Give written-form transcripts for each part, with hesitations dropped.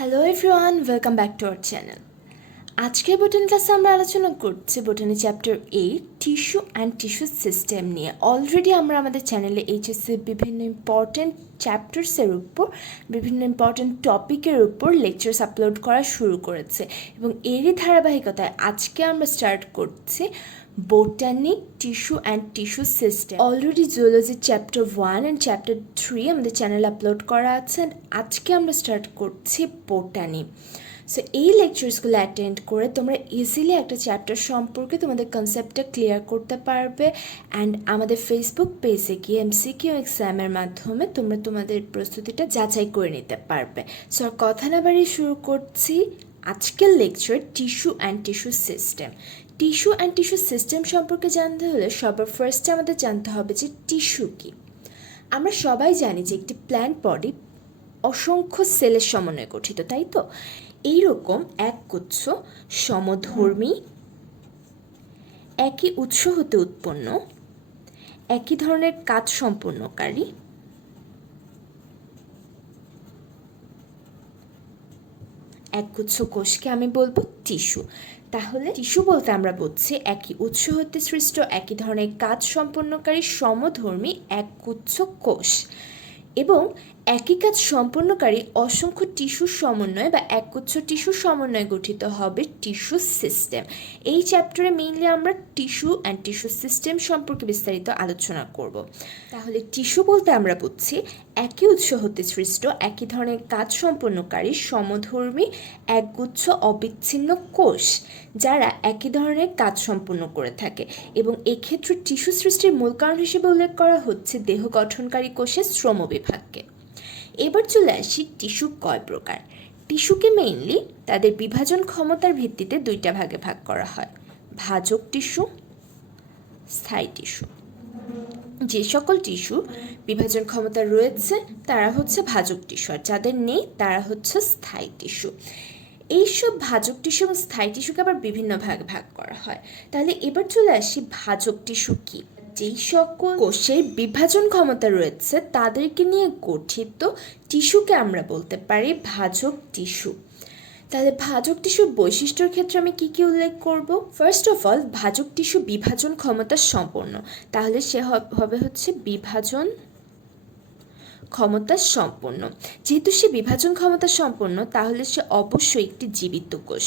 Hello everyone, welcome back to our channel. আজকের botany ক্লাসে আমরা আলোচনা করছি botany chapter 8 tissue and tissue system নিয়ে। অলরেডি আমরা আমাদের চ্যানেলে এইচএসসির বিভিন্ন ইম্পর্ট্যান্ট চ্যাপ্টার্সের উপর বিভিন্ন ইম্পর্ট্যান্ট টপিকের উপর লেকচার্স আপলোড করা শুরু করেছে এবং এরই ধারাবাহিকতায় আজকে আমরা স্টার্ট করছি botany tissue and tissue system. Already zoology chapter 1 and chapter 3 আমাদের চ্যানেলে আপলোড করা আছে। আজকে আমরা স্টার্ট করছি বোটানি। সো এই লেকচার্সগুলো অ্যাটেন্ড করে তোমরা ইজিলি একটা চ্যাপ্টার সম্পর্কে তোমাদের কনসেপ্টটা ক্লিয়ার করতে পারবে অ্যান্ড আমাদের ফেসবুক পেজে গিয়ে এমসিকিউ এক্সামের মাধ্যমে তোমরা তোমাদের প্রস্তুতিটা যাচাই করে নিতে পারবে। সো আর কথা না বাড়িয়ে শুরু করছি আজকের lecture tissue and tissue system. Tissue and tissue system সম্পর্কে জানতে হলে সবার ফার্স্টে আমাদের জানতে হবে যে টিস্যু কী। আমরা সবাই জানি যে একটি প্ল্যান্ট বডি অসংখ্য সেলের সমন্বয়ে গঠিত, তাই তো? এইরকম একগুচ্ছ সমধর্মী একই উৎস হতে উৎপন্ন একই ধরনের কাজ সম্পন্নকারী একগুচ্ছ কোষকে আমি বলবো টিস্যু। তাহলে টিস্যু বলতে আমরা বুঝছি একই উৎস হতে সৃষ্ট একই ধরনের কাজ সম্পন্নকারী সমধর্মী একগুচ্ছ কোষ এবং একই কাজ সম্পন্নকারী অসংখ্য টিস্যুর সমন্বয় বা একগুচ্ছ টিস্যুর সমন্বয়ে গঠিত হবে টিস্যু সিস্টেম। এই চ্যাপ্টারে মেইনলি আমরা টিস্যু অ্যান্ড টিস্যু সিস্টেম সম্পর্কে বিস্তারিত আলোচনা করব। তাহলে টিস্যু বলতে আমরা বুঝছি একই উৎস হতে সৃষ্ট একই ধরনের কাজ সম্পন্নকারী সমধর্মী একগুচ্ছ অবিচ্ছিন্ন কোষ যারা একই ধরনের কাজ সম্পন্ন করে থাকে এবং এক্ষেত্রে টিস্যু সৃষ্টির মূল কারণ হিসেবে উল্লেখ করা হচ্ছে দেহ গঠনকারী কোষের শ্রম বিভাগকে। এবার চলে আসি টিস্যু কয় প্রকার। টিস্যুকে মেইনলি তাদের বিভাজন ক্ষমতার ভিত্তিতে দুইটা ভাগে ভাগ করা হয়, ভাজক টিস্যু, স্থায়ী টিস্যু। যে সকল টিস্যু বিভাজন ক্ষমতা রয়েছে তারা হচ্ছে ভাজক টিস্যু আর যাদের নেই তারা হচ্ছে স্থায়ী টিস্যু। এইসব ভাজক টিস্যু এবং স্থায়ী টিস্যুকে আবার বিভিন্ন ভাগে ভাগ করা হয়। তাহলে এবার চলে আসি ভাজক টিস্যু কী। যেই সকল কোষের বিভাজন ক্ষমতা রয়েছে তাদেরকে নিয়ে গঠিত টিস্যুকে আমরা বলতে পারি ভাজক টিস্যু। তাহলে ভাজক টিস্যুর বৈশিষ্ট্যের ক্ষেত্রে আমি কী কী উল্লেখ করব? ফার্স্ট অফ অল, ভাজক টিস্যু বিভাজন ক্ষমতা সম্পন্ন। তাহলে সে হবে হচ্ছে বিভাজন ক্ষমতা সম্পন্ন। যেহেতু সে বিভাজন ক্ষমতা সম্পন্ন তাহলে সে অবশ্যই একটি জীবিত কোষ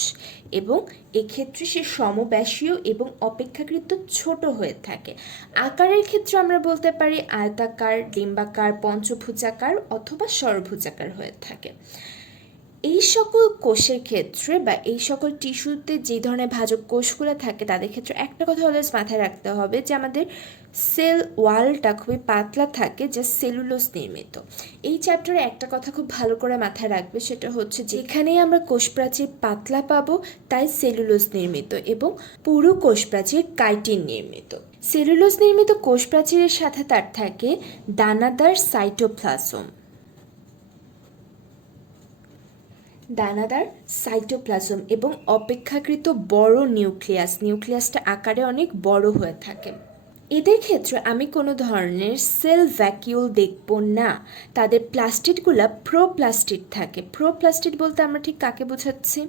এবং এক্ষেত্রে সে সমব্যাসীয় এবং অপেক্ষাকৃত ছোট হয়ে থাকে। আকারের ক্ষেত্রে আমরা বলতে পারি আয়তাকার, ডিম্বাকার, পঞ্চভুজাকার অথবা ষড়ভুজাকার হয়ে থাকে। এই সকল কোষের ক্ষেত্রে বা এই সকল টিস্যুতে যে ধরনের ভাজক কোষগুলো থাকে তাদের ক্ষেত্রে একটা কথা অলওয়েজ মাথায় রাখতে হবে যে আমাদের সেল ওয়ালটা খুবই পাতলা থাকে যা সেলুলোজ নির্মিত। এই চ্যাপ্টারে একটা কথা খুব ভালো করে মাথায় রাখবে, সেটা হচ্ছে যেখানেই আমরা কোষপ্রাচীর পাতলা পাবো তাই সেলুলোজ নির্মিত এবং পুরো কোষপ্রাচীর কাইটিন নির্মিত। সেলুলোজ নির্মিত কোষপ্রাচীরের সাথে তার থাকে দানাদার সাইটোপ্লাজম। দানাদার সাইটোপ্লাজম এবং অপেক্ষাকৃত বড় নিউক্লিয়াসটা আকারে অনেক বড় হয়ে থাকে। এদের ক্ষেত্রে আমি কোনো ধরনের সেল ভ্যাকিউল দেখব না। তাদের প্লাস্টিডগুলো প্রোপ্লাস্টিড থাকে। প্রোপ্লাস্টিড বলতে আমরা ঠিক কাকে বোঝাচ্ছি?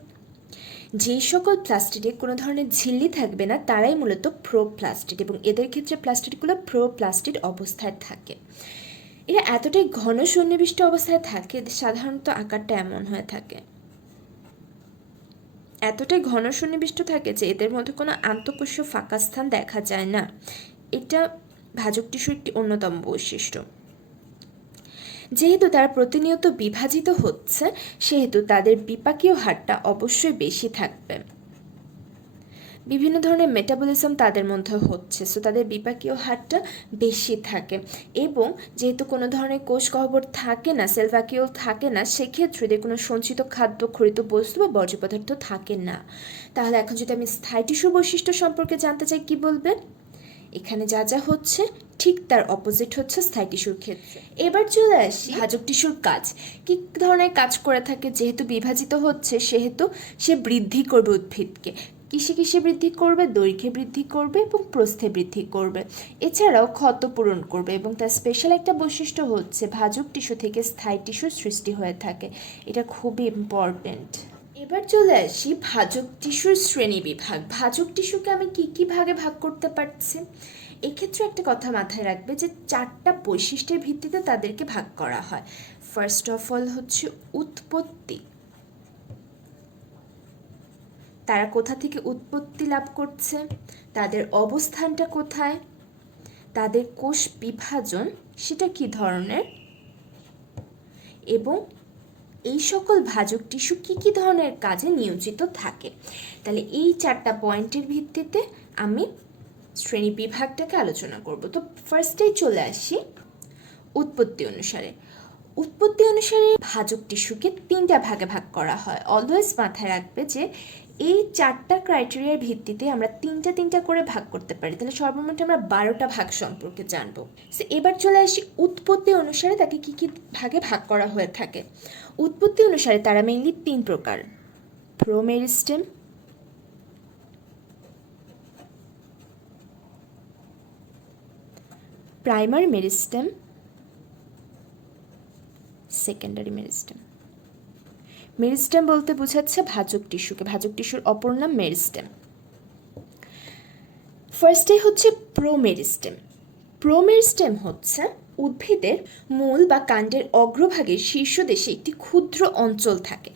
যে সকল প্লাস্টিডে কোনো ধরনের ঝিল্লি থাকবে না তারাই মূলত প্রোপ্লাস্টিড এবং এদের ক্ষেত্রে প্লাস্টিডগুলো প্রোপ্লাস্টিড অবস্থায় থাকে। এরা এতটাই ঘন সন্নিবিষ্ট অবস্থায় থাকে, সাধারণত আকারটা এমন হয়ে থাকে, এতটাই ঘন সন্নিবিষ্ট থাকে যে এদের মধ্যে কোনো আন্তঃকোষীয় ফাঁকা স্থান দেখা যায় না। এটা ভাজক টিস্যুর একটি অন্যতম বৈশিষ্ট্য। যেহেতু তারা প্রতিনিয়ত বিভাজিত হচ্ছে সেহেতু তাদের বিপাকীয় হারটা অবশ্যই বেশি থাকবে। বিভিন্ন ধরনের মেটাবলিজম তাদের মধ্যে হচ্ছে, সো তাদের বিপাকীয় হারটা বেশি থাকে এবং যেহেতু কোনো ধরনের কোষ গহ্বর থাকে না, সেল ভ্যাকিউল থাকে না, সেক্ষেত্রে এদের কোনো সঞ্চিত খাদ্য, ক্ষরিত বস্তু বা বর্জ্য পদার্থ থাকে না। তাহলে এখন যদি আমি স্থায়ী টিস্যুর বৈশিষ্ট্য সম্পর্কে জানতে চাই, কি বলবে? এখানে যা যা হচ্ছে ঠিক তার অপোজিট হচ্ছে স্থায়ী টিস্যুর ক্ষেত্রে। এবার চলে আসি ভাজক টিস্যুর কাজ। কী ধরনের কাজ করে থাকে? যেহেতু বিভাজিত হচ্ছে সেহেতু সে বৃদ্ধি করবে উদ্ভিদকে। কিসে কিসে বৃদ্ধি করবে? দৈর্ঘ্যে বৃদ্ধি করবে এবং প্রস্থে বৃদ্ধি করবে। এছাড়াও ক্ষত পূরণ করবে এবং তার স্পেশাল একটা বৈশিষ্ট্য হচ্ছে ভাজক টিস্যু থেকে স্থায়ী টিস্যুর সৃষ্টি হয়ে থাকে। এটা খুবই ইম্পর্টেন্ট। এবার চলে আসি ভাজক টিস্যুর শ্রেণী বিভাগ। ভাজক টিস্যুকে আমি কি কি ভাগে ভাগ করতে পারছি? এক্ষেত্রে একটা কথা মাথায় রাখবে যে 4টা বৈশিষ্ট্যের ভিত্তিতে তাদেরকে ভাগ করা হয়। ফার্স্ট অফ অল হচ্ছে উৎপত্তি। তারা কোথা থেকে উৎপত্তি লাভ করছে, তাদের অবস্থানটা কোথায়, তাদের কোষ বিভাজন সেটা কি ধরনের, এবং এই সকল ভাজক টিস্যু কি কি ধরনের কাজে নিয়োজিত থাকে। তাহলে এই 4টা পয়েন্টের ভিত্তিতে আমি শ্রেণী বিভাগটাকে আলোচনা করব। তো ফার্স্টেই চলে আসি উৎপত্তি অনুসারে। উৎপত্তি অনুসারে ভাজক টিস্যুকে 3টা ভাগে ভাগ করা হয়। অলওয়েজ মাথায় রাখবে যে এই 4টা ক্রাইটেরিয়ার ভিত্তিতে আমরা 3টা করে ভাগ করতে পারি। তাহলে সর্বমোট আমরা 12টা ভাগ সম্পর্কে জানবো। সো এবার চলে আসি উৎপত্তি অনুসারে তাকে কি কি ভাগে ভাগ করা হয়ে থাকে। উৎপত্তি অনুসারে তারা মেইনলি 3 প্রকার: promeristem, primary meristem, secondary meristem. Meristem বলতে বোঝাচ্ছে ভাজক টিস্যুকে, ভাজক টিস্যুর অপর নাম মেরিস্টেম। ফার্স্টে হচ্ছে প্রোমেরিস্টেম। প্রোমেরিস্টেম হচ্ছে উদ্ভিদের মূল বা কাণ্ডের অগ্রভাগের শীর্ষদেশে একটি ক্ষুদ্র অঞ্চল থাকে।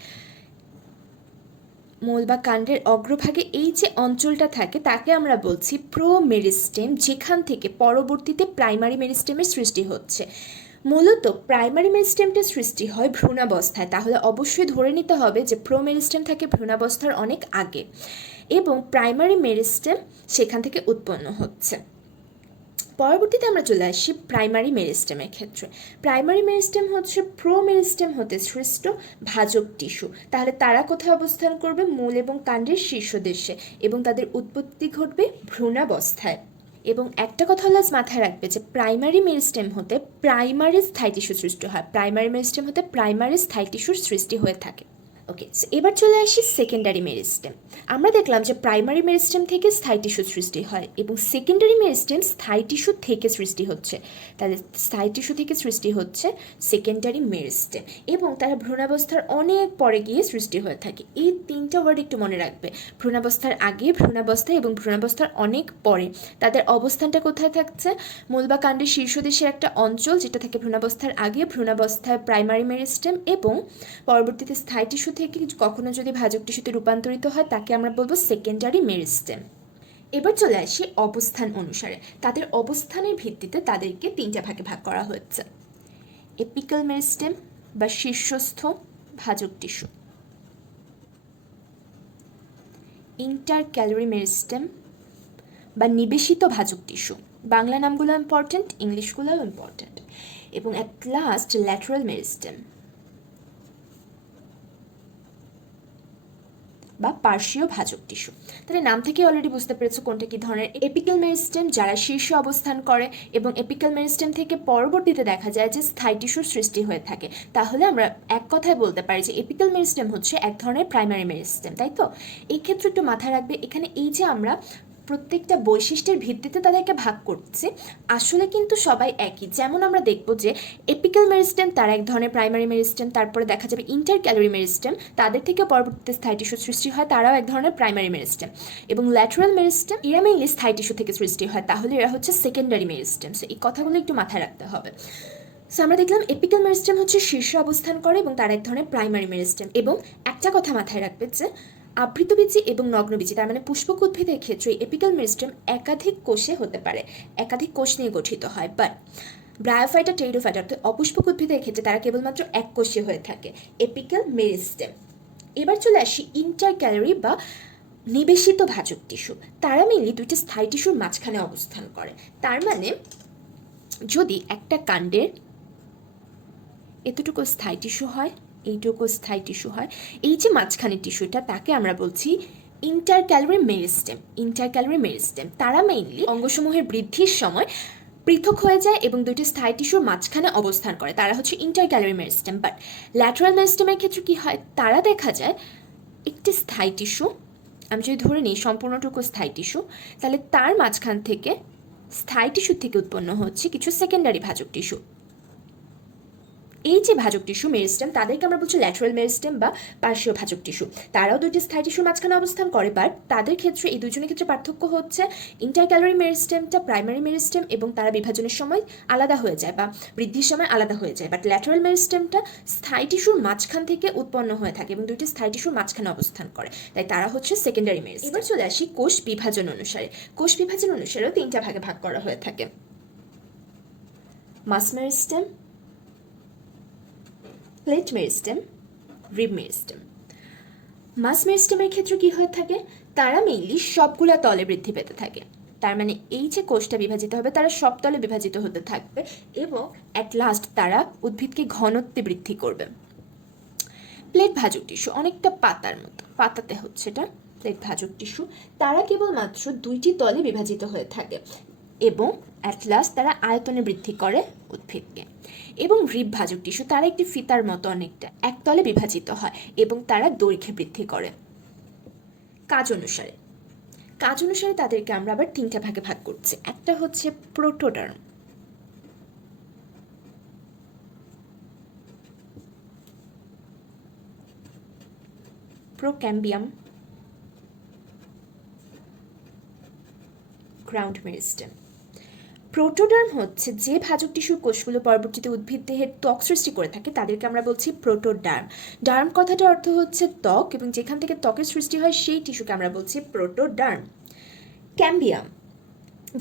মূল বা কাণ্ডের অগ্রভাগে এই যে অঞ্চলটা থাকে তাকে আমরা বলছি প্রোমেরিস্টেম, যেখান থেকে পরবর্তীতে প্রাইমারি মেরিস্টেমের সৃষ্টি হচ্ছে। মূলত প্রাইমারি মেরিস্টেমটা সৃষ্টি হয় ভ্রূণাবস্থায়, তাহলে অবশ্যই ধরে নিতে হবে যে প্রোমেরিস্টেম থাকে ভ্রূণাবস্থার অনেক আগে এবং প্রাইমারি মেরিস্টেম সেখান থেকে উৎপন্ন হচ্ছে। পরবর্তীতে আমরা চলে আসি প্রাইমারি মেরিস্টেমের ক্ষেত্রে। প্রাইমারি মেরিস্টেম হচ্ছে প্রোমেরিস্টেম হতে সৃষ্ট ভাজক টিস্যু। তাহলে তারা কোথায় অবস্থান করবে? মূল এবং কাণ্ডের শীর্ষদেশে, এবং তাদের উৎপত্তি ঘটবে ভ্রূণাবস্থায়। এবং একটা কথা হলো মাথায় রাখবে যে প্রাইমারি মেরিস্টেম হতে প্রাইমারি স্থায়ী টিস্যু সৃষ্টি হয়। প্রাইমারি মেরিস্টেম হতে প্রাইমারি স্থায়ী টিস্যুর সৃষ্টি হয়ে থাকে। ওকে, এবার চলে আসি সেকেন্ডারি মেরিস্টেম। আমরা দেখলাম যে প্রাইমারি মেরিস্টেম থেকে স্থায়ী টিস্যু সৃষ্টি হয় এবং সেকেন্ডারি মেরিস্টেম স্থায়ী টিস্যু থেকে সৃষ্টি হচ্ছে। তাহলে স্থায়ী টিস্যু থেকে সৃষ্টি হচ্ছে সেকেন্ডারি মেরিস্টেম, এবং তারা ভ্রূণাবস্থার অনেক পরে গিয়ে সৃষ্টি হয়ে থাকে। এই 3টা ওয়ার্ড একটু মনে রাখবে: ভ্রূণাবস্থার আগে, ভ্রূণাবস্থায় এবং ভ্রূণাবস্থার অনেক পরে। তাদের অবস্থানটা কোথায় থাকছে? মূল বা কাণ্ডের শীর্ষদেশের একটা অঞ্চল যেটা থাকে ভ্রূণাবস্থার আগে, ভ্রূণাবস্থায় প্রাইমারি মেরিস্টেম, এবং পরবর্তীতে স্থায়ী টিস্যু থেকে কখনো যদি ভাজক টিস্যুতে রূপান্তরিত হয় তাকে আমরা বলবো সেকেন্ডারি মেরিস্টেম। এবার চলে আসি অবস্থান অনুসারে। তাদের অবস্থানের ভিত্তিতে তাদেরকে 3টা ভাগে ভাগ করা হচ্ছে: এপিক্যাল মেরিস্টেম বা শীর্ষস্থ ভাজক টিস্যু, ইন্টারক্যালারি মেরিস্টেম বা নিবেশিত ভাজক টিস্যু। বাংলা নামগুলো ইম্পর্টেন্ট, ইংলিশগুলোও ইম্পর্টেন্ট। এবং অ্যাট লাস্ট ল্যাটারাল মেরিস্টেম বা পার্শ্বীয় ভাজক টিস্যু। তাহলে নাম থেকে অলরেডি বুঝতে পেরেছো কোনটা কি ধরনের। এপিক্যাল মেরিস্টেম যারা শীর্ষে অবস্থান করে, এবং এপিক্যাল মেরিস্টেম থেকে পরবর্তীতে দেখা যায় যে স্থায়ী টিস্যুর সৃষ্টি হয়ে থাকে। তাহলে আমরা এক কথায় বলতে পারি যে এপিক্যাল মেরিস্টেম হচ্ছে এক ধরনের প্রাইমারি মেরিস্টেম, তাই তো? এই ক্ষেত্রে একটু মাথায় রাখবে, এখানে এই যে আমরা প্রত্যেকটা বৈশিষ্ট্যের ভিত্তিতে তাদেরকে ভাগ করছে, আসলে কিন্তু সবাই একই। যেমন আমরা দেখব যে এপিক্যাল মেরিস্টেম তারা এক ধরনের প্রাইমারি মেরিস্টেম, তারপরে দেখা যাবে ইন্টারক্যালারি মেরিস্টেম, তাদের থেকে পরবর্তীতে স্থায়ী টিস্যু সৃষ্টি হয়, তারাও এক ধরনের প্রাইমারি মেরিস্টেম। এবং ল্যাটারাল মেরিস্টেম এরা মেইনলি স্থায়ী টিস্যু থেকে সৃষ্টি হয়, তাহলে এরা হচ্ছে সেকেন্ডারি মেরিস্টেম। সো এই কথাগুলো একটু মাথায় রাখতে হবে। সো আমরা দেখলাম এপিক্যাল মেরিস্টেম হচ্ছে শীর্ষে অবস্থান করে এবং তারা এক ধরনের প্রাইমারি মেরিস্টেম। এবং একটা কথা মাথায় রাখবে যে আবৃতবীজী এবং নগ্নবীজী, তার মানে পুষ্পক উদ্ভিদের ক্ষেত্রে এপিক্যাল মেরিস্টেম একাধিক কোষে হতে পারে, একাধিক কোষ নিয়ে গঠিত হয়। বাট ব্রায়োফাইটা, টেরিডোফাইটা অর্থাৎ অপুষ্পক উদ্ভিদের ক্ষেত্রে তারা কেবলমাত্র এক কোষীয় হয়ে থাকে, এপিক্যাল মেরিস্টেম। এবার চলে আসি ইন্টারক্যালারি বা নিবেশিত ভাজক টিস্যু। তারা মেইনলি 2টা স্থায়ী টিস্যুর মাঝখানে অবস্থান করে। তার মানে যদি একটা কাণ্ডের এতটুকু স্থায়ী টিস্যু হয়, এইটুকু স্থায়ী টিস্যু হয়, এই যে মাঝখানের টিস্যুটা তাকে আমরা বলছি ইন্টারক্যালারি মেরিস্টেম। ইন্টারক্যালারি মেরিস্টেম তারা মেইনলি অঙ্গসমূহের বৃদ্ধির সময় পৃথক হয়ে যায় এবং 2টি স্থায়ী টিস্যুর মাঝখানে অবস্থান করে, তারা হচ্ছে ইন্টারক্যালারি মেরিস্টেম। বাট ল্যাটারাল মেরিস্টেমের ক্ষেত্রে কি হয়? তারা দেখা যায় একটি স্থায়ী টিস্যু আমি যদি ধরে নিই সম্পূর্ণটুকু স্থায়ী টিস্যু, তাহলে তার মাঝখান থেকে স্থায়ী টিস্যু থেকে উৎপন্ন হচ্ছে কিছু সেকেন্ডারি ভাজক টিস্যু। এই যে ভাজক টিস্যু মেরিস্টেম, তাদেরকে আমরা বলছি ল্যাটারাল মেরিস্টেম বা পার্শ্বীয় ভাজক টিস্যু। তারাও দুটি স্থায়ী টিস্যুর মাঝখানে অবস্থান করে, বাট তাদের ক্ষেত্রে এই দুজনের ক্ষেত্রে পার্থক্য হচ্ছে ইন্টারক্যালারি মেরিস্টেমটা প্রাইমারি মেরিস্টেম এবং তারা বিভাজনের সময় আলাদা হয়ে যায় বা বৃদ্ধির সময় আলাদা হয়ে যায়, বাট ল্যাটারাল মেরিস্টেমটা স্থায়ী টিস্যুর মাঝখান থেকে উৎপন্ন হয়ে থাকে এবং দুটি স্থায়ী টিস্যুর মাঝখানে অবস্থান করে, তাই তারা হচ্ছে সেকেন্ডারি মেরিস্টেম। এবার চলে আসি কোষ বিভাজন অনুসারে। কোষ বিভাজন অনুসারেও তিনটা ভাগে ভাগ করা হয়ে থাকে: mass meristem, plate meristem, rib meristem. Mass মেরিস্টেমের ক্ষেত্রে কি হয়ে থাকে, তারা মেইনলি সবগুলা তলে বৃদ্ধি পেতে থাকে। তার মানে এই যে কোষটা বিভাজিত হবে তারা সব তলে বিভাজিত হতে থাকবে এবং অ্যাট লাস্ট তারা উদ্ভিদকে ঘনত্বে বৃদ্ধি করবে। প্লেট ভাজক টিস্যু অনেকটা পাতার মতো, পাতাতে হচ্ছে এটা প্লেট ভাজক টিস্যু। তারা কেবলমাত্র দুইটি তলে বিভাজিত হয়ে থাকে এবং অ্যাট লাস্ট তারা আয়তনে বৃদ্ধি করে উদ্ভিদকে। এবং রিব ভাজক টিস্যু, তারা একটি ফিতার মতো অনেকটা একতলে বিভাজিত হয় এবং তারা দৈর্ঘ্যে বৃদ্ধি করে। কাজ অনুসারে তাদেরকে আমরা আবার তিনটা ভাগে ভাগ করছি। একটা হচ্ছে protoderm, procambium, ground meristem. Protoderm হচ্ছে যে ভাজক টিস্যুর কোষগুলো পরবর্তীতে উদ্ভিদ দেহের ত্বক সৃষ্টি করে থাকে, তাদেরকে আমরা বলছি প্রোটোডার্ম। ডার্ম কথাটার অর্থ হচ্ছে ত্বক এবং যেখান থেকে ত্বকের সৃষ্টি হয় সেই টিস্যুকে আমরা বলছি প্রোটোডার্ম। ক্যাম্বিয়াম,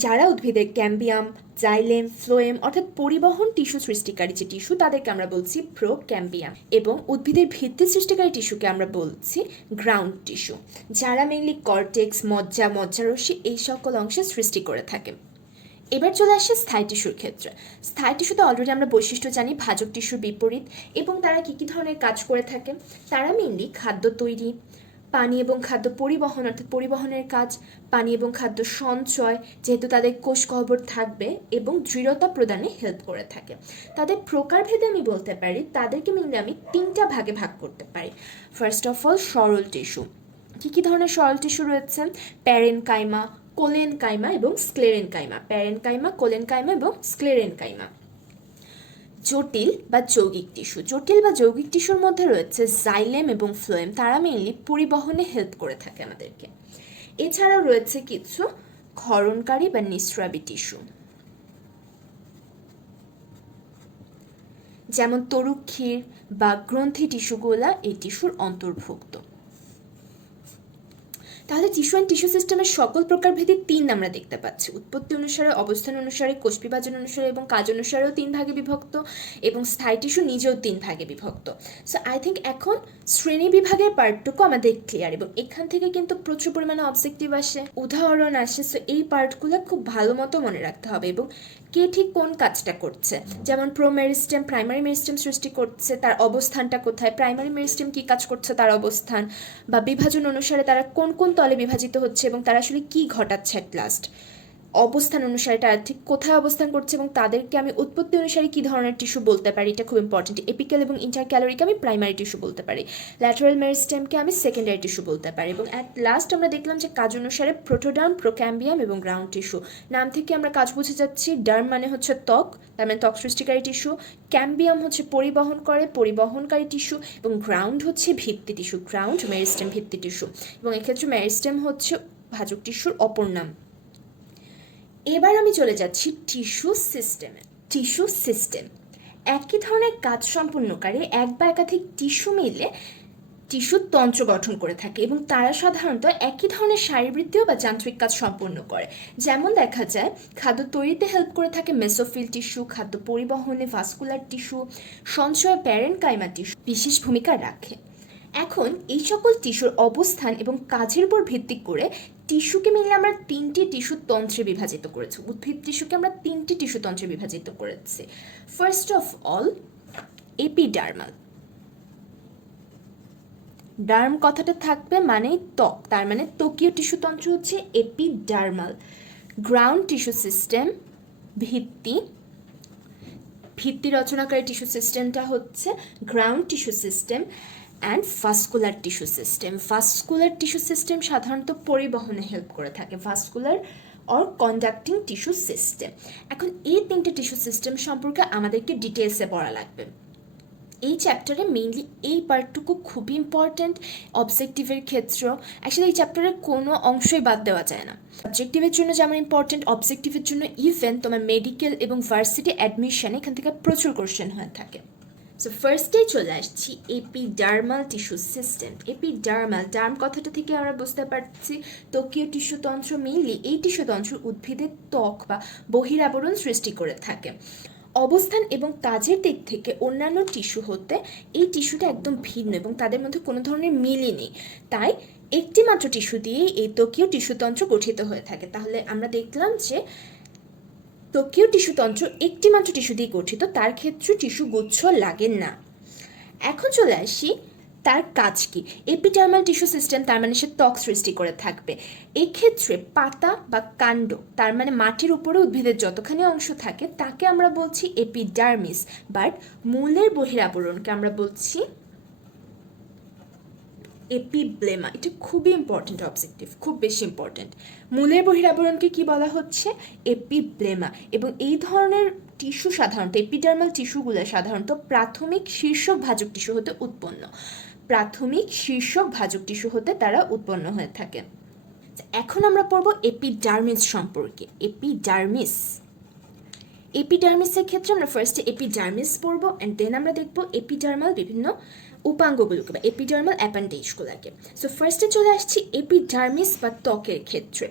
যারা উদ্ভিদের ক্যাম্বিয়াম, জাইলেম, ফ্লোয়েম অর্থাৎ পরিবহন টিস্যু সৃষ্টিকারী যে টিস্যু, তাদেরকে আমরা বলছি প্রোক্যাম্বিয়াম। এবং উদ্ভিদের ভিত্তি সৃষ্টিকারী টিস্যুকে আমরা বলছি গ্রাউন্ড টিস্যু, যারা মেইনলি কর্টেক্স, মজ্জা, মজ্জারশ্মি এই সকল অংশে সৃষ্টি করে থাকে। এবার চলে আসে স্থায়ী টিস্যুর ক্ষেত্রে। স্থায়ী টিস্যুতে অলরেডি আমরা বৈশিষ্ট্য জানি ভাজক টিস্যুর বিপরীত, এবং তারা কী কী ধরনের কাজ করে থাকে। তারা মেইনলি খাদ্য তৈরি, পানি এবং খাদ্য পরিবহন অর্থাৎ পরিবহনের কাজ, পানি এবং খাদ্য সঞ্চয় যেহেতু তাদের কোষ গহ্বর থাকবে, এবং দৃঢ়তা প্রদানে হেল্প করে থাকে। তাদের প্রকারভেদে আমি বলতে পারি তাদেরকে মেইনলি আমি তিনটা ভাগে ভাগ করতে পারি। ফার্স্ট অফ অল সরল টিস্যু। কী কী ধরনের সরল টিস্যু রয়েছে? প্যারেনকাইমা, কোলেনকাইমা এবং স্ক্লেরেনকাইমা। প্যারেনকাইমা, কোলেনকাইমা এবং স্ক্লেরেনকাইমা। জটিল বা যৌগিক টিস্যু। জটিল বা যৌগিক টিস্যুর মধ্যে রয়েছে জাইলেম এবং ফ্লোয়েম, তারা মেইনলি পরিবহনে হেল্প করে থাকে আমাদেরকে। এছাড়াও রয়েছে কিছু ক্ষরণকারী বা নিঃস্রাবী টিস্যু, যেমন তরুক্ষীর বা গ্রন্থি টিস্যুগুলা এই টিস্যুর অন্তর্ভুক্ত। তাহলে টিস্যু অ্যান্ড টিস্যু সিস্টেমের সকল প্রকারভেদে তিন আমরা দেখতে পাচ্ছি: উৎপত্তি অনুসারে, অবস্থান অনুসারে, কোষ বিভাজন অনুসারে এবং কাজ অনুসারেও তিন ভাগে বিভক্ত, এবং স্থায়ী টিস্যু নিজেও তিন ভাগে বিভক্ত। সো আই থিঙ্ক এখন শ্রেণী বিভাগের পার্টটুকু আমাদের ক্লিয়ার, এবং এখান থেকে কিন্তু প্রচুর পরিমাণে অবজেক্টিভ আসে, উদাহরণ আসে। সো এই পার্টগুলো খুব ভালো মতো মনে রাখতে হবে, এবং কে ঠিক কোন কাজটা করছে। যেমন প্রোমেরিস্টেম প্রাইমারি মেরিস্টেম সৃষ্টি করছে, তার অবস্থানটা কোথায়, প্রাইমারি মেরিস্টেম কী কাজ করছে তার অবস্থান, বা বিভাজন অনুসারে তারা কোন কোন তলে বিভাজিত হচ্ছে এবং তারা আসলে কী ঘটাচ্ছে অ্যাট লাস্ট, অবস্থান অনুসারে তারা ঠিক কোথায় অবস্থান করছে, এবং তাদেরকে আমি উৎপত্তি অনুসারে কী ধরনের টিস্যু বলতে পারি, এটা খুব ইম্পর্টেন্ট। এপিক্যাল এবং ইন্টারক্যালোরিকে আমি প্রাইমারি টিস্যু বলতে পারি, ল্যাটারাল মেরিস্টেমকে আমি সেকেন্ডারি টিস্যু বলতে পারি, এবং অ্যাট লাস্ট আমরা দেখলাম যে কাজ অনুসারে প্রোটোডার্ম, প্রোক্যাম্বিয়াম এবং গ্রাউন্ড টিস্যু। নাম থেকে আমরা কাজ বুঝে যাচ্ছি। ডার্ম মানে হচ্ছে ত্বক, তার মানে ত্বক সৃষ্টিকারী টিস্যু। ক্যাম্বিয়াম হচ্ছে পরিবহন করে, পরিবহনকারী টিস্যু, এবং গ্রাউন্ড হচ্ছে ভিত্তি টিস্যু, গ্রাউন্ড মেরিস্টেম ভিত্তি টিস্যু, এবং এক্ষেত্রে মেরিস্টেম হচ্ছে ভাজক টিস্যুর অপর নাম। এবার আমি চলে যাচ্ছি টিস্যু সিস্টেমে। টিস্যু সিস্টেম একই ধরনের কাজ সম্পন্নকারী এক বা একাধিক টিস্যু মিলে টিস্যু তন্ত্র গঠন করে থাকে, এবং তারা সাধারণত একই ধরনের শারীরবৃত্তীয় বা যান্ত্রিক কাজ সম্পন্ন করে। যেমন দেখা যায় খাদ্য তৈরিতে হেল্প করে থাকে মেসোফিল টিস্যু, খাদ্য পরিবহনে ভাস্কুলার টিস্যু, সঞ্চয়ে প্যারেনকাইমা টিস্যু বিশেষ ভূমিকা রাখে। এখন এই সকল টিস্যুর অবস্থান এবং কাজের উপর ভিত্তি করে টিস্যুকে মিলে আমরা তিনটি টিস্যু তন্ত্রে বিভাজিত করেছি। উদ্ভিদ টিস্যুকে আমরা তিনটি টিস্যু তন্ত্রে বিভাজিত করেছি। First of all epidermal. Derm কথাটা থাকবে মানে ত্বক, তার মানে ত্বকীয় টিস্যু তন্ত্র হচ্ছে এপিডার্মাল। গ্রাউন্ড টিস্যু সিস্টেম ভিত্তি, ভিত্তি রচনাকারী টিস্যু সিস্টেমটা হচ্ছে ground tissue system. And vascular tissue system. Vascular tissue system সাধারণত পরিবহনে হেল্প করে থাকে, vascular or conducting tissue system. এখন এই তিনটে টিস্যু সিস্টেম সম্পর্কে আমাদেরকে ডিটেলসে পড়া লাগবে। এই চ্যাপ্টারে মেইনলি এই পার্টটুকু খুবই ইম্পর্ট্যান্ট অবজেক্টিভের ক্ষেত্রেও। অ্যাকচুয়ালি এই চ্যাপ্টারের কোনো অংশই বাদ দেওয়া যায় না। অবজেক্টিভের জন্য যেমন ইম্পর্ট্যান্ট, অবজেক্টিভের জন্য ইভেন তোমার মেডিকেল এবং ভার্সিটি অ্যাডমিশন এখান থেকে প্রচুর কোশ্চেন হয়ে থাকে। সো ফার্স্টেই চলে আসছি epidermal tissue system. Epidermal derm কথাটা থেকে আমরা বুঝতে পারছি ত্বকীয় টিস্যুতন্ত্র। মেইনলি এই টিস্যুতন্ত্র উদ্ভিদের ত্বক বা বহিরাবরণ সৃষ্টি করে থাকে। অবস্থান এবং কাজের দিক থেকে অন্যান্য টিস্যু হতে এই টিস্যুটা একদম ভিন্ন এবং তাদের মধ্যে কোনো ধরনের মিলই নেই। তাই একটি মাত্র টিস্যু দিয়েই এই ত্বকীয় টিস্যুতন্ত্র গঠিত হয়ে থাকে। তাহলে আমরা দেখলাম যে ত্বকীয় টিস্যুতন্ত্র একটি মাত্র টিস্যু দিয়ে গঠিত, তার ক্ষেত্রে টিস্যু গুচ্ছ লাগে না। এখন চলে আসি তার কাজ কি। এপিডার্মাল টিস্যু সিস্টেম তার মানে সে ত্বক সৃষ্টি করে থাকবে। এক্ষেত্রে পাতা বা কাণ্ড, তার মানে মাটির উপরে উদ্ভিদের যতখানি অংশ থাকে তাকে আমরা বলছি এপিডার্মিস, বাট মূলের বহিরাবরণকে আমরা বলছি এপিব্লেমা। এটা খুবই ইম্পর্টেন্ট অবজেক্টিভ, খুব বেশি ইম্পর্টেন্ট। মূলের বহিরাবরণকে কি বলা হচ্ছে? এপিব্লেমা। এবং এই ধরনের টিস্যু সাধারণত এপিডার্মাল টিস্যুগুলো সাধারণত প্রাথমিক শীর্ষক ভাজক টিস্যু হতে উৎপন্ন। প্রাথমিক শীর্ষক ভাজক টিস্যু হতে তারা উৎপন্ন হয়ে থাকে। এখন আমরা পড়ব এপিডার্মিস সম্পর্কে। এপিডার্মিস, এপিডার্মিসের ক্ষেত্রে আমরা ফার্স্টে এপিডার্মিস পড়বো অ্যান্ড দেন আমরা দেখবো এপিডার্মাল বিভিন্ন উপাঙ্গগুলোকে বা এপিডার্মাল অ্যাপেন্ডেজগুলোকে। সো ফার্স্টে চলে আসছি এপিডার্মিস বা ত্বকের ক্ষেত্রে।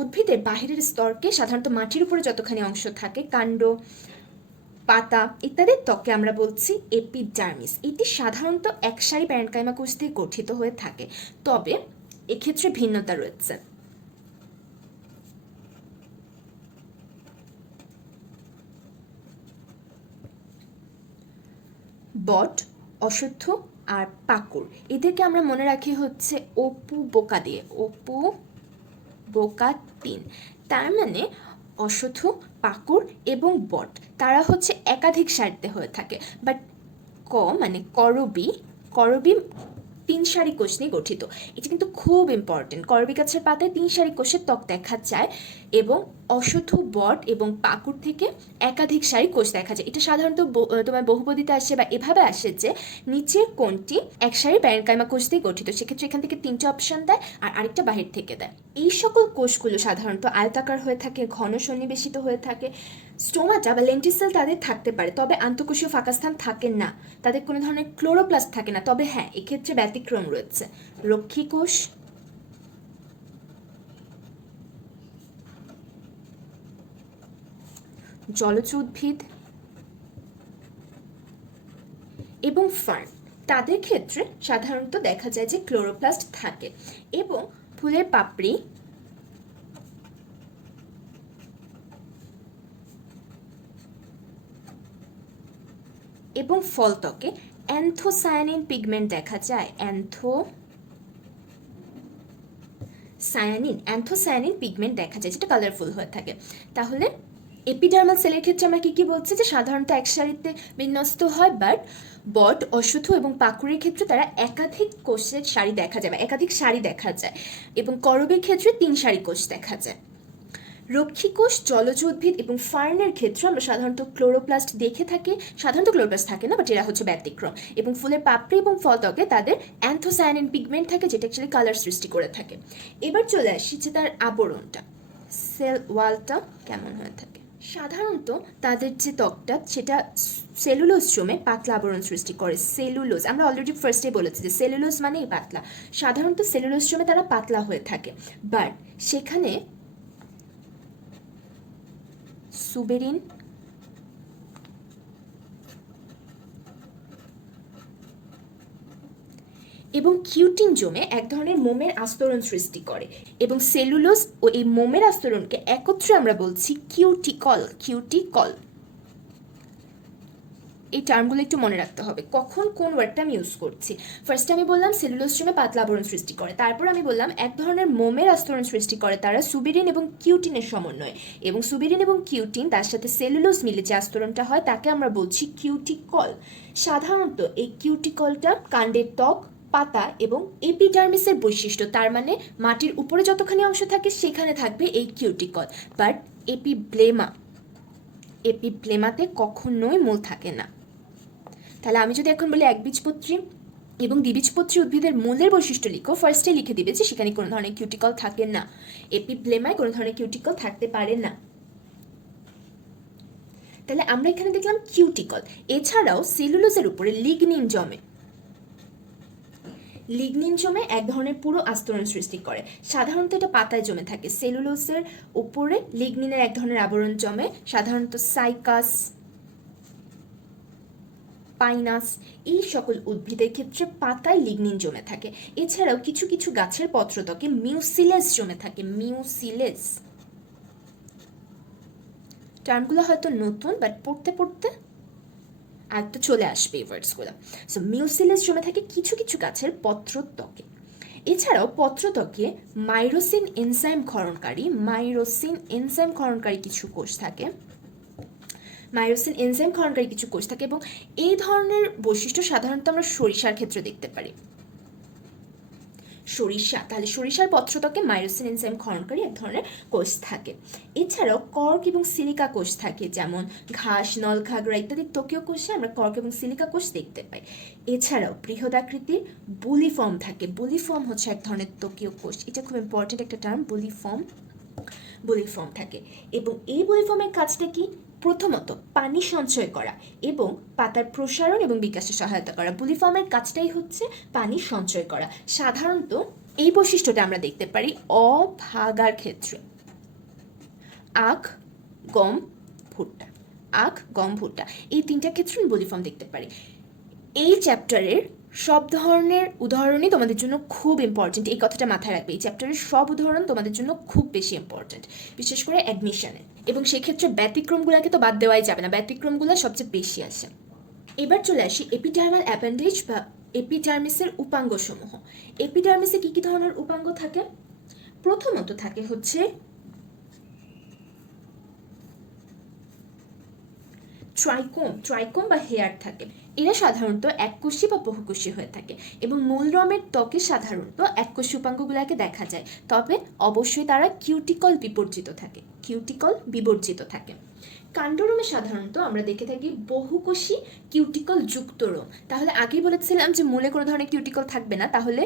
উদ্ভিদের বাহিরের স্তরকে সাধারণত মাটির উপরে যতখানি অংশ থাকে, কাণ্ড, পাতা ইত্যাদি ত্বককে আমরা বলছি এপিডার্মিস। এটি সাধারণত একসারি প্যারেনকাইমা কোষ দিয়ে গঠিত হয়ে থাকে, তবে এক্ষেত্রে ভিন্নতা রয়েছে। বট, অশ্বত্থ আর পাকুড়, এদেরকে আমরা মনে রাখি হচ্ছে অপু বোকা দিয়ে, অপু বোকা 3। তার মানে অশ্বত্থ, পাকুড় এবং বট তারা হচ্ছে একাধিক সারিতে হয়ে থাকে। বাট মানে করবি 3 সারি কোষ নিয়ে গঠিত। এটা কিন্তু খুব ইম্পর্টেন্ট। করবি গাছের পাতায় 3 সারি কোষের ত্বক দেখা যায় এবং অশ্বত্থ, বট এবং পাকুড় থেকে একাধিক সারি কোষ দেখা যায়। এটা সাধারণত তোমার বহুপদীতে আসে বা এভাবে আসে যে নিচের কোণটি এক সারি প্যারেনকাইমা কোষ দিয়ে গঠিত। সেক্ষেত্রে এখান থেকে 3টে অপশন দেয় আর আরেকটা বাহির থেকে দেয়। এই সকল কোষগুলো সাধারণত আয়তাকার হয়ে থাকে, ঘন সন্নিবেশিত হয়ে থাকে। স্টোমাটা বা লেন্টিসেল তাদের থাকতে পারে, তবে আন্তঃকোষীয় ফাঁকাস্থান থাকে না। তাদের কোনো ধরনের ক্লোরোপ্লাস্ট থাকে না। তবে হ্যাঁ, এক্ষেত্রে ব্যতিক্রম রয়েছে। রক্ষী কোষ, জলজ উদ্ভিদ এবং ফার্ন, তাদের ক্ষেত্রে সাধারণত দেখা যায় যে ক্লোরোপ্লাস্ট থাকে। এবং ফুলের পাপড়ি এবং ফলত্বকে অ্যান্থোসায়ানিন পিগমেন্ট দেখা যায়। অ্যান্থোসায়ানিন পিগমেন্ট দেখা যায়, যেটা কালারফুল হয়ে থাকে। তাহলে এপিডার্মাল সেলের ক্ষেত্রে আমরা কি বলছি যে সাধারণত এক সারিতে বিন্যস্ত হয়, বাট বট, অশ্বত্থ এবং পাকুড়ের ক্ষেত্রে তারা একাধিক কোষের সারি দেখা যায় বা একাধিক সারি দেখা যায়। এবং করবের ক্ষেত্রে 3 সারি কোষ দেখা যায়। রক্ষী কোষ, জলজ উদ্ভিদ এবং ফার্নের ক্ষেত্রে আমরা সাধারণত ক্লোরোপ্লাস্ট দেখে থাকি। সাধারণত ক্লোরোপ্লাস্ট থাকে না, বাট এরা হচ্ছে ব্যতিক্রম। এবং ফুলের পাপড়ি এবং ফলত্বকে তাদের অ্যান্থোসায়ানিন পিগমেন্ট থাকে, যেটা অ্যাকচুয়ালি কালার সৃষ্টি করে থাকে। এবার চলে আসি যে তার আবরণটা, সেল ওয়ালটা কেমন হয়ে থাকে। সাধারণত তাদের যে ত্বকটা সেটা সেলুলোজ জমে পাতলা আবরণ সৃষ্টি করে। সেলুলোজ, আমরা অলরেডি ফার্স্টে বলেছি যে সেলুলোজ মানেই পাতলা। সাধারণত সেলুলোজ জমে তারা পাতলা হয়ে থাকে, বাট সেখানে সুবেরিন এবং কিউটিন জমে এক ধরনের মোমের আস্তরণ সৃষ্টি করে। এবং সেলুলোজ ও এই মোমের আস্তরণকে একত্রে আমরা বলছি কিউটিকল। এই টার্মগুলো একটু মনে রাখতে হবে কখন কোন ওয়ার্ডটা আমি ইউজ করছি। ফার্স্টে আমি বললাম সেলুলোজ জমে পাতলা আবরণ সৃষ্টি করে, তারপর আমি বললাম এক ধরনের মোমের আস্তরণ সৃষ্টি করে তারা সুবিরিন এবং কিউটিনের সমন্বয়ে, এবং সুবিরিন এবং কিউটিন তার সাথে সেলুলোজ মিলে যে আস্তরণটা হয় তাকে আমরা বলছি কিউটিকল। সাধারণত এই কিউটিকলটা কাণ্ডের ত্বক, পাতা এবং এপিডার্মিসের বৈশিষ্ট্য, তার মানে মাটির উপরে যতখানি অংশ থাকে সেখানে থাকবে এই কিউটিকল, বাট এপিব্লেমাতে কখনোই মূল থাকে না। তাহলে আমি যদি এখন বলি একবীজপত্রী এবং দ্বিবীজপত্রী উদ্ভিদের মূলের বৈশিষ্ট্য লিখো, ফার্স্টে লিখে দিবে যে সেখানে কোনো ধরনের কিউটিকল থাকে না, এপিব্লেমায় কোনো ধরনের কিউটিকল থাকতে পারে না। তাহলে আমরা এখানে দেখলাম কিউটিকল। এছাড়াও সেলুলোজের উপরে লিগনিন জমে। লিগনিন জমে এক ধরনের পুরো আস্তরণ সৃষ্টি করে, সাধারণত এটা পাতায় জমে থাকে। সেলুলোজের উপরে লিগনিনের এক ধরনের আবরণ জমে, সাধারণত সাইকাস, পাইনাস এই সকল উদ্ভিদের ক্ষেত্রে পাতায় লিগনিন জমে থাকে। এছাড়াও কিছু কিছু গাছের পত্রত্বকে মিউসিলেস জমে থাকে। মিউসিলেস টার্মগুলো হয়তো নতুন, বাট পড়তে পড়তে আয়ত্তে চলে আসবে এই ওয়ার্ডসগুলো। সো মিউসিলেস জমে থাকে কিছু কিছু গাছের পত্রত্বকে। এছাড়াও পত্রত্বকে মাইরোসিন এনজাইম ক্ষরণকারী কিছু কোষ থাকে। মাইরোসিন এনজাইম ক্ষরণকারী কিছু কোষ থাকে এবং এই ধরনের বৈশিষ্ট্য সাধারণত আমরা সরিষার ক্ষেত্রে দেখতে পারি। সরিষা, তাহলে সরিষার পত্রত্বকে মাইরোসিন এনজাইম ক্ষরণকারী এক ধরনের কোষ থাকে। এছাড়াও কর্ক এবং সিলিকা কোষ থাকে, যেমন ঘাস, নলখাগড়া ইত্যাদি ত্বকীয় কোষে আমরা কর্ক এবং সিলিকা কোষ দেখতে পাই। এছাড়াও বৃহদাকৃতির বুলিফর্ম থাকে। বুলিফর্ম হচ্ছে এক ধরনের ত্বকীয় কোষ, এটা খুব ইম্পর্টেন্ট একটা টার্ম। বুলিফর্ম থাকে এবং এই বুলিফর্মের কাজটা কি? প্রথমত পানি সঞ্চয় করা এবং পাতার প্রসারণ এবং বিকাশে সহায়তা করা। বুলিফর্মের কাজটাই হচ্ছে পানি সঞ্চয় করা। সাধারণত এই বৈশিষ্ট্যটা আমরা দেখতে পারি অভাগার ক্ষেত্রে। আখ, গম, ভুট্টা এই তিনটা ক্ষেত্রে বুলিফর্ম দেখতে পারি। এই চ্যাপ্টারের সব ধরনের উদাহরণই তোমাদের জন্য খুব ইম্পর্টেন্ট, এই কথাটা মাথায় রাখবে। এই চ্যাপ্টারের সব উদাহরণ তোমাদের জন্য খুব বেশি ইম্পর্টেন্ট, বিশেষ করে অ্যাডমিশনে, এবং সেক্ষেত্রে ব্যতিক্রমগুলোকে তো বাদ দেওয়াই যাবে না, ব্যতিক্রমগুলো সবচেয়ে বেশি আসে। এবার চলে আসি এপিডার্মাল অ্যাপেন্ডেজ বা এপিডার্মিসের উপাঙ্গ সমূহ। এপিডার্মিসে কি কি ধরনের উপাঙ্গ থাকে? প্রথমত থাকে হচ্ছে ট্রাইকোম বা হেয়ার থাকে। এরা সাধারণত এককোষী বা বহুকোষী হয়ে থাকে এবং মূলরমের ত্বকে সাধারণত এককোষী উপাঙ্গগুলোকে দেখা যায়, তবে অবশ্যই তারা কিউটিকল বিবর্জিত থাকে। কাণ্ডরোমে সাধারণত আমরা দেখে থাকি বহুকোষী কিউটিকল যুক্ত রোম। তাহলে আগেই বলেছিলাম যে মূলে কোনো ধরনের কিউটিকল থাকবে না, তাহলে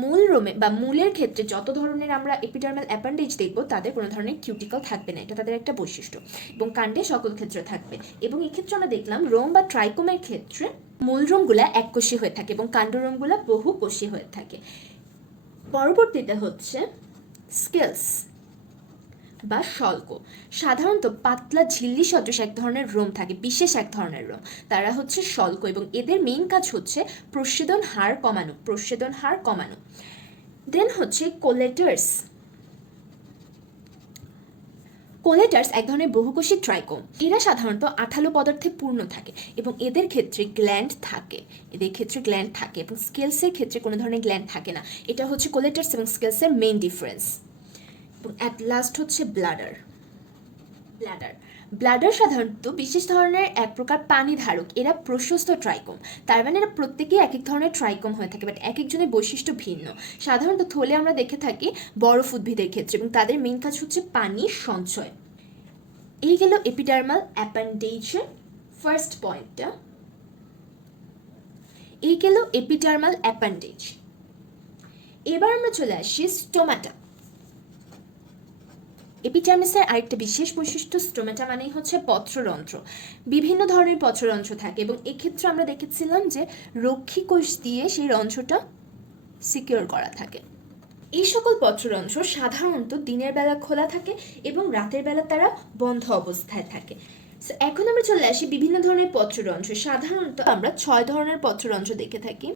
মূল রোমে বা মূলের ক্ষেত্রে যত ধরনের আমরা এপিডার্মাল অ্যাপেন্ডেজ দেখব তাদের কোনো ধরনের কিউটিকল থাকবে না, এটা তাদের একটা বৈশিষ্ট্য, এবং কাণ্ডে সকল ক্ষেত্রে থাকবে। এবং এক্ষেত্রে আমরা দেখলাম রোম বা ট্রাইকোমের ক্ষেত্রে মূল রোমগুলা এককোষী হয়ে থাকে এবং কাণ্ডরোমগুলা বহুকোষী হয়ে থাকে। পরবর্তীতে হচ্ছে স্কেলস বা শল্ক। সাধারণত পাতলা ঝিল্লি সদৃশ এক ধরনের রোম থাকে, বিশেষ এক ধরনের রোম, তারা হচ্ছে শল্ক, এবং এদের মেইন কাজ হচ্ছে প্রস্বেদন হার কমানো। দেন হচ্ছে কোলেটার্স এক ধরনের বহুকোষী ট্রাইকোম। এরা সাধারণত আঠালো পদার্থে পূর্ণ থাকে এবং এদের ক্ষেত্রে গ্ল্যান্ড থাকে এবং স্কেলসের ক্ষেত্রে কোনো ধরনের গ্ল্যান্ড থাকে না। এটা হচ্ছে কোলেটার্স এবং স্কেলসের মেইন ডিফারেন্স। এবং অ্যাট লাস্ট হচ্ছে ব্লাডার সাধারণত বিশেষ ধরনের এক প্রকার পানি ধারক। এরা প্রশস্ত ট্রাইকোম, তার মানে এরা প্রত্যেকেই এক এক ধরনের ট্রাইকোম হয়ে থাকে, বাট এক একজনের বৈশিষ্ট্য ভিন্ন। সাধারণত থলে আমরা দেখে থাকি বরফ উদ্ভিদের ক্ষেত্রে, এবং তাদের মেইন কাজ হচ্ছে পানি সঞ্চয়। এই গেল এপিডার্মাল অ্যাপেন্ডেজের ফার্স্ট পয়েন্টটা। এবার আমরা চলে আসি স্টোমাটা। এপিডার্মিসের আরেকটা বিশেষ বৈশিষ্ট্য, স্টোমাটা মানেই হচ্ছে পত্ররন্ধ্র। বিভিন্ন ধরনের পত্ররন্ধ্র থাকে এবং এক্ষেত্রে আমরা দেখেছিলাম যে রক্ষী কোষ দিয়ে সেই রন্ধ্রটা সিকিউর করা থাকে। এই সকল পত্ররন্ধ্র সাধারণত দিনের বেলা খোলা থাকে এবং রাতের বেলা তারা বন্ধ অবস্থায় থাকে। এখন আমরা চলে আসি বিভিন্ন ধরনের পত্ররন্ধ্র। সাধারণত আমরা 6 ধরনের পত্ররন্ধ্র দেখে থাকি।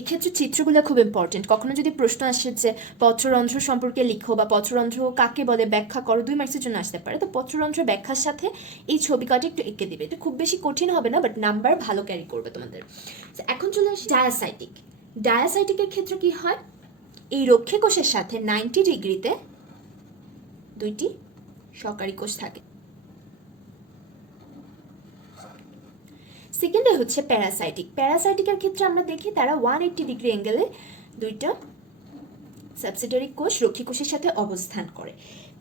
এক্ষেত্রে চিত্রগুলো খুব ইম্পর্টেন্ট। কখনো যদি প্রশ্ন আসে যে পত্ররন্ধ্র সম্পর্কে লিখো বা পত্ররন্ধ্র কাকে বলে ব্যাখ্যা করো, 2 মার্কসের জন্য আসতে পারে। তো পত্ররন্ধ্র ব্যাখ্যার সাথে এই ছবি কটা একটু এঁকে দিবে। এটা খুব বেশি কঠিন হবে না, বাট নাম্বার ভালো ক্যারি করবে তোমাদের। এখন চলে আসি ডায়াসাইটিক। ডায়াসাইটিকের ক্ষেত্রে কি হয়, এই রক্ষী কোষের সাথে 90 ডিগ্রিতে 2টি সহকারী কোষ থাকে। সেকেন্ডে হচ্ছে প্যারাসাইটিক। প্যারাসাইটিকের ক্ষেত্রে আমরা দেখি তারা 180 ডিগ্রি অ্যাঙ্গেলে 2টা সাবসিডারি কোষ রক্ষী কোষের সাথে অবস্থান করে।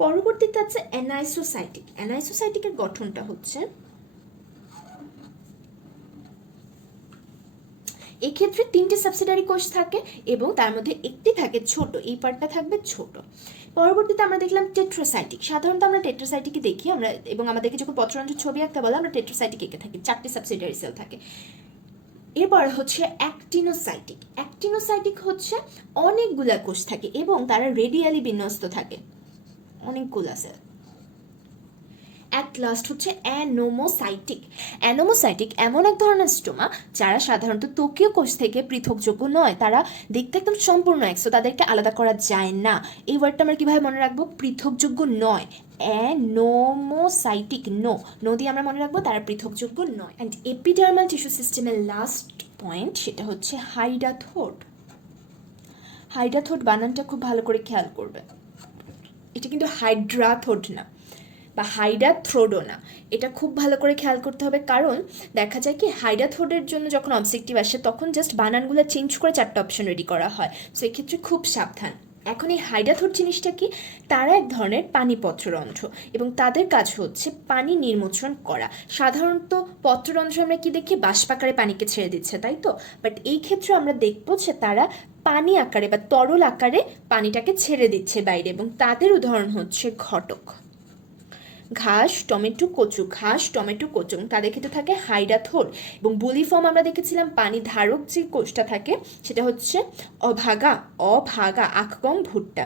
পরবর্তীতে আছে অ্যানাইসোসাইটিক। অ্যানাইসোসাইটিকের গঠনটা হচ্ছে, এক্ষেত্রে 3টে সাবসিডারি কোষ থাকে এবং তার মধ্যে একটি থাকে ছোট, এই পার্টটা থাকবে ছোট। পরবর্তীতে আমরা দেখলাম টেট্রাসাইটিক। সাধারণত আমরা টেট্রাসাইটিকই দেখি আমরা, এবং আমাদেরকে যখন পত্ররন্ধ্রের ছবি আঁকতে বলে আমরা টেট্রাসাইটিক এঁকে থাকি, 4টে সাবসিডারি সেল থাকে। এরপর হচ্ছে অ্যাক্টিনোসাইটিক। অ্যাক্টিনোসাইটিক হচ্ছে অনেকগুলা কোষ থাকে এবং তারা রেডিয়ালি বিন্যস্ত থাকে, অনেকগুলা সেল। অ্যাট লাস্ট হচ্ছে অ্যানোমোসাইটিক। অ্যানোমোসাইটিক এমন এক ধরনের স্টোমা যারা সাধারণত ত্বকীয় কোষ থেকে পৃথকযোগ্য নয়, তারা দেখতে একদম সম্পূর্ণ এক, সো তাদেরকে আলাদা করা যায় না। এই ওয়ার্ডটা আমরা কীভাবে মনে রাখবো, পৃথকযোগ্য নয়, অ্যানোমোসাইটিক, নো দিয়ে আমরা মনে রাখবো তারা পৃথকযোগ্য নয়। অ্যান্ড এপিডার্মাল টিস্যু সিস্টেমের লাস্ট পয়েন্ট সেটা হচ্ছে হাইডাথোড। হাইডাথোড বানানটা খুব ভালো করে খেয়াল করবে, এটা কিন্তু হাইড্রাথোড না বা হাইডাথ্রোডও না, এটা খুব ভালো করে খেয়াল করতে হবে। কারণ দেখা যায় কি হাইডাথোডের জন্য যখন অবজেক্টিভ আসে তখন জাস্ট বানানগুলো চেঞ্জ করে 4টা অপশন রেডি করা হয়, সো এক্ষেত্রে খুব সাবধান। এখন এই হাইডাথোড জিনিসটা কি, তারা এক ধরনের পানি পত্ররন্ধ্র এবং তাদের কাজ হচ্ছে পানি নির্মোচন করা। সাধারণত পত্ররন্ধ্র আমরা কি দেখি, বাষ্পাকারে পানিকে ছেড়ে দিচ্ছে, তাই তো, বাট এই ক্ষেত্রে আমরা দেখবো যে তারা পানি আকারে বা তরল আকারে পানিটাকে ছেড়ে দিচ্ছে বাইরে, এবং তাদের উদাহরণ হচ্ছে ঘটক। ঘাস, টমেটো, কচু, ঘাস, টমেটো, কচু, তাদের ক্ষেত্রে থাকে হাইডাথোড। এবং বুলি ফর্ম আমরা দেখেছিলাম পানি ধারক যে কোষটা থাকে সেটা হচ্ছে অভাগা, আখগম, ভুট্টা।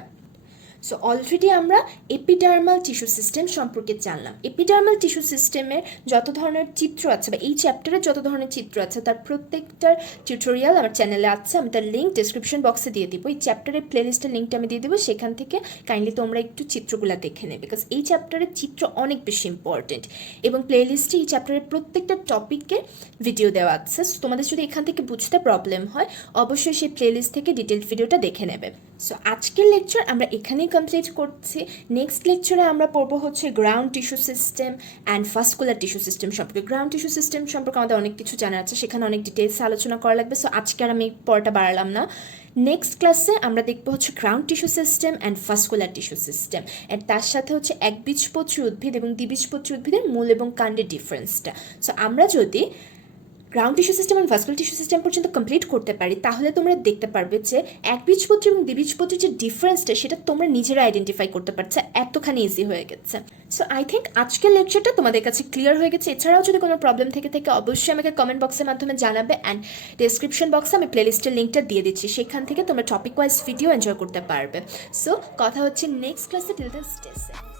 সো অলরেডি আমরা এপিডার্মাল টিস্যু সিস্টেম সম্পর্কে জানলাম। এপিডার্মাল টিস্যু সিস্টেমের যত ধরনের চিত্র আছে বা এই চ্যাপ্টারের যত ধরনের চিত্র আছে তার প্রত্যেকটার টিউটোরিয়াল আমার চ্যানেলে আছে, আমি তার লিঙ্ক ডিসক্রিপশন বক্সে দিয়ে দিব। এই চ্যাপ্টারের প্লেলিস্টের লিঙ্কটা আমি দিয়ে দেবো, সেখান থেকে কাইন্ডলি তোমরা একটু চিত্রগুলো দেখে নেবে, বিকজ এই চ্যাপ্টারের চিত্র অনেক বেশি ইম্পর্টেন্ট। এবং প্লেলিস্টে এই চ্যাপ্টারের প্রত্যেকটা টপিকের ভিডিও দেওয়া আছে, সো তোমাদের যদি এখান থেকে বুঝতে প্রবলেম হয় অবশ্যই সেই প্লেলিস্ট থেকে ডিটেলড ভিডিওটা দেখে নেবে। সো আজকের লেকচার আমরা এখানেই কমপ্লিট করছি। নেক্সট লেকচারে আমরা পড়বো হচ্ছে ground tissue system and vascular tissue system সম্পর্কে। গ্রাউন্ড টিস্যু সিস্টেম সম্পর্কে আমাদের অনেক কিছু জানা আছে, সেখানে অনেক ডিটেলস আলোচনা করা লাগবে, সো আজকে আর আমি পড়াটা বাড়ালাম না। নেক্সট ক্লাসে আমরা দেখবো হচ্ছে ground tissue system and vascular tissue system, and তার সাথে হচ্ছে একবীজপত্রী উদ্ভিদ এবং দ্বিবীজপত্রী উদ্ভিদের মূল এবং কাণ্ডের ডিফারেন্সটা। সো আমরা যদি গ্রাউন্ড টিস্যু সিস্টেম এবং ভাস্কুলার টিস্যু সিস্টেম পর্যন্ত কমপ্লিট করতে পারি তাহলে তোমরা দেখতে পারবে যে একবীজপত্রী এবং দ্বিবীজপত্রীর যে ডিফারেন্সটা সেটা তোমরা নিজেরা আইডেন্টিফাই করতে পারছো, এতখানি ইজি হয়ে গেছে। সো আই থিঙ্ক আজকের লেকচারটা তোমাদের কাছে ক্লিয়ার হয়ে গেছে। এছাড়াও যদি কোনো প্রবলেম থেকে অবশ্যই আমাকে কমেন্ট বক্সের মাধ্যমে জানাবে, অ্যান্ড ডিসক্রিপশন বক্সে আমি প্লেলিস্টের লিঙ্কটা দিয়ে দিচ্ছি, সেখান থেকে তোমরা টপিক ওয়াইজ ভিডিও এনজয় করতে পারবে। সো কথা হচ্ছে নেক্সট ক্লাসে, টিল দেন স্টে সেফ।